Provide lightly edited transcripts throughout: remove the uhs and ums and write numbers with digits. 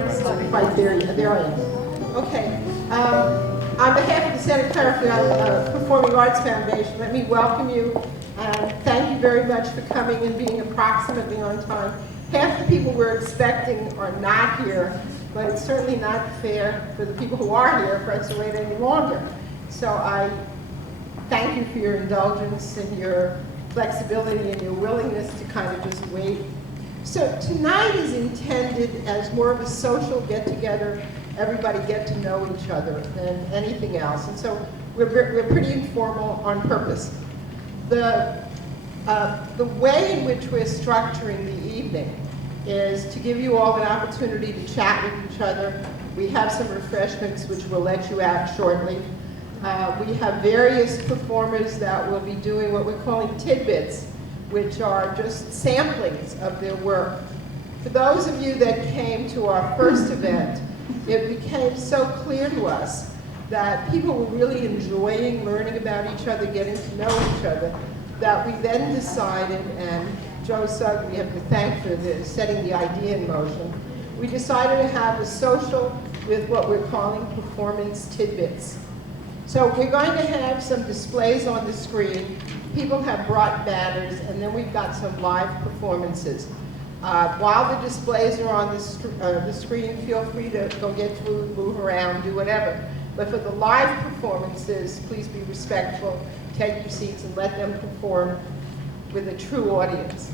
mic's not quite there yet. There I am. Okay. On behalf of the Santa Clara Performing Arts Foundation, let me welcome you and thank you very much for coming and being approximately on time. Half the people we're expecting are not here, but it's certainly not fair for the people who are here for us to wait any longer. So I thank you for your indulgence and your flexibility and your willingness to kind of just wait. So tonight is intended as more of a social get-together, everybody get to know each other than anything else. And so we're pretty informal on purpose. The way in which we're structuring the evening is to give you all an opportunity to chat with each other. We have some refreshments which we'll let you out shortly. We have various performers that will be doing what we're calling tidbits, which are just samplings of their work. For those of you that came to our first event, it became so clear to us that people were really enjoying learning about each other, getting to know each other, that we then decided, and Joe Sugg, we have to thank for setting the idea in motion, we decided to have a social with what we're calling performance tidbits. So we're going to have some displays on the screen. People have brought banners, and then we've got some live performances. While the displays are on the screen, feel free to go get food, move around, do whatever. But for the live performances, please be respectful, take your seats, and let them perform with a true audience.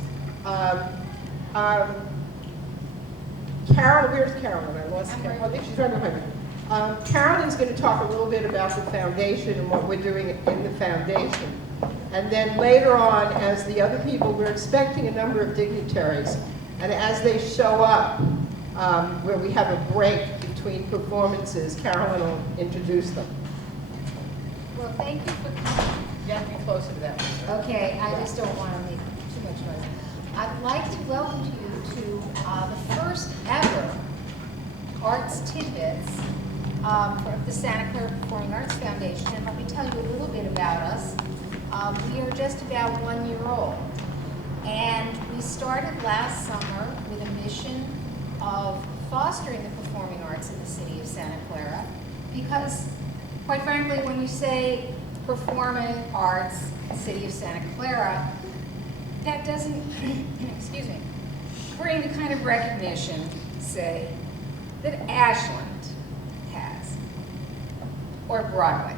Carol, where's Carolyn? I lost Carolyn. I think she's right behind me. Carolyn's going to talk a little bit about the foundation and what we're doing in the foundation. And then later on, as the other people, we're expecting a number of dignitaries. And as they show up, where we have a break between performances, Carolyn will introduce them. Well, thank you for coming. You have to be closer to that one. Okay, I just don't want to make too much noise. I'd like to welcome you to the first ever Arts Tidbits from the Santa Clara Performing Arts Foundation. And let me tell you a little bit about us. We are just about 1 year old. And we started last summer with a mission of fostering the performing arts in the city of Santa Clara because, quite frankly, when you say performing arts, city of Santa Clara, that doesn't, excuse me, bring the kind of recognition, say, that Ashland has, or Broadway.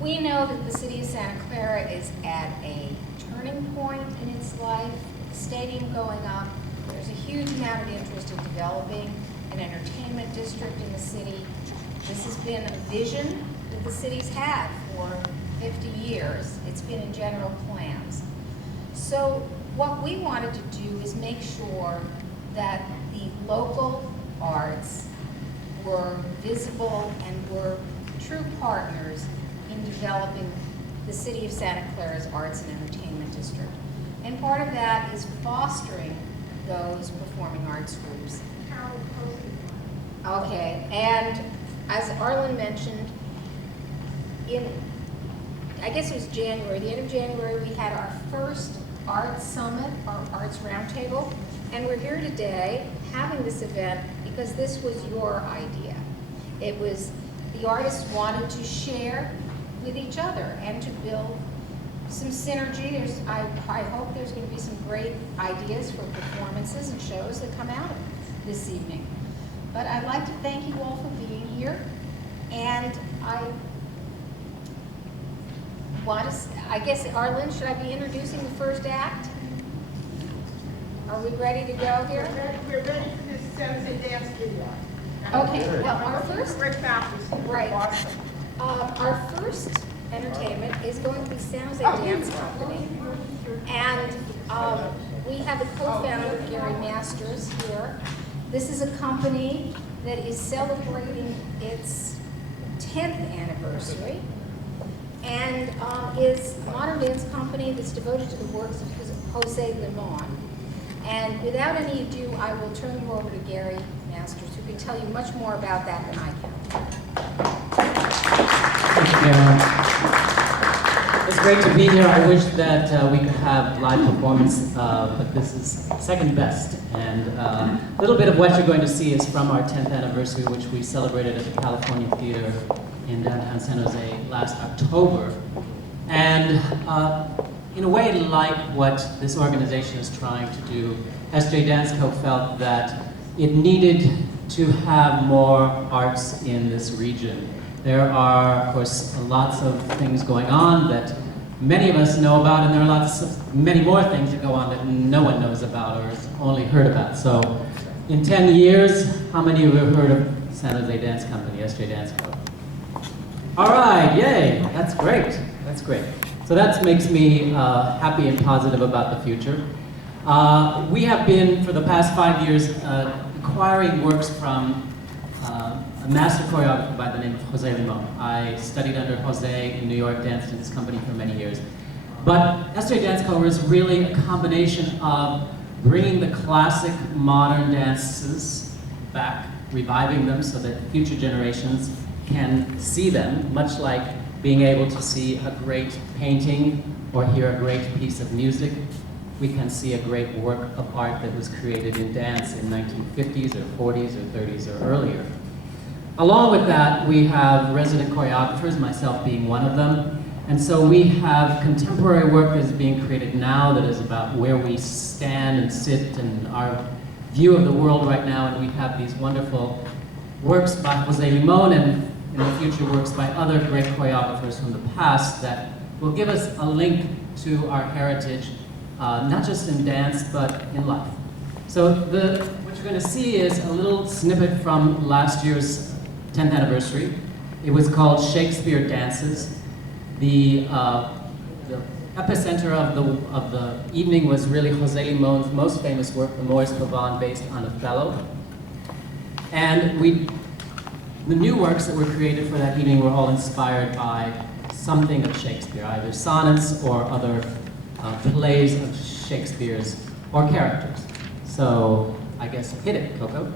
We know that the city of Santa Clara is at a turning point in its life, the stadium going up. There's a huge amount of interest in developing an entertainment district in the city. This has been a vision that the city's had for 50 years. It's been in general plans. So what we wanted to do is make sure that the local arts were visible and were true partners in developing the city of Santa Clara's arts and entertainment district. And part of that is fostering those performing arts groups. Okay, and as Arlen mentioned, I guess it was January, the end of January, we had our first Arts Summit, our Arts Roundtable, and we're here today having this event because this was your idea. It was, the artists wanted to share with each other and to build some synergy. I hope there's going to be some great ideas for performances and shows that come out of this evening. But I'd like to thank you all for being here, and I guess, Arlen, should I be introducing the first act? Are we ready to go here? We're ready for this San Jose dance video. Okay, well, our first, Rick Falcon. right, our first entertainment is going to be San Jose Dance Company. And we have a co-founder, Gary Masters, here. This is a company that is celebrating its 10th anniversary and is a modern dance company that's devoted to the works of Jose Limon. And without any ado, I will turn you over to Gary Masters, who can tell you much more about that than I can. It's great to be here. I wish that we could have live performance, but this is second best. And a little bit of what you're going to see is from our 10th anniversary, which we celebrated at the California Theater in downtown San Jose last October. And in a way, like what this organization is trying to do, S.J. Dance Co. felt that it needed to have more arts in this region. There are, of course, lots of things going on that many of us know about, and there are many more things that go on that no one knows about or has only heard about. So, in 10 years, how many of you have heard of San Jose Dance Company, S.J. Dance Co.? All right, yay, that's great, that's great. So that makes me happy and positive about the future. We have been, for the past 5 years, acquiring works from a master choreographer by the name of Jose Limon. I studied under Jose in New York, danced in his company for many years. But S.J. Dance Co. is really a combination of bringing the classic modern dances back, reviving them so that future generations can see them, much like being able to see a great painting or hear a great piece of music. We can see a great work of art that was created in dance in 1950s or 40s or 30s or earlier. Along with that, we have resident choreographers, myself being one of them. And so we have contemporary work that is being created now that is about where we stand and sit and our view of the world right now. And we have these wonderful works by Jose Limon and in the future works by other great choreographers from the past that will give us a link to our heritage, not just in dance, but in life. So what you're going to see is a little snippet from last year's 10th anniversary. It was called Shakespeare Dances. The epicenter of the evening was really Jose Limon's most famous work, the Maurice Pavon, based on Othello. And the new works that were created for that evening were all inspired by something of Shakespeare, either sonnets or other plays of Shakespeare's or characters. So I guess hit it, Coco.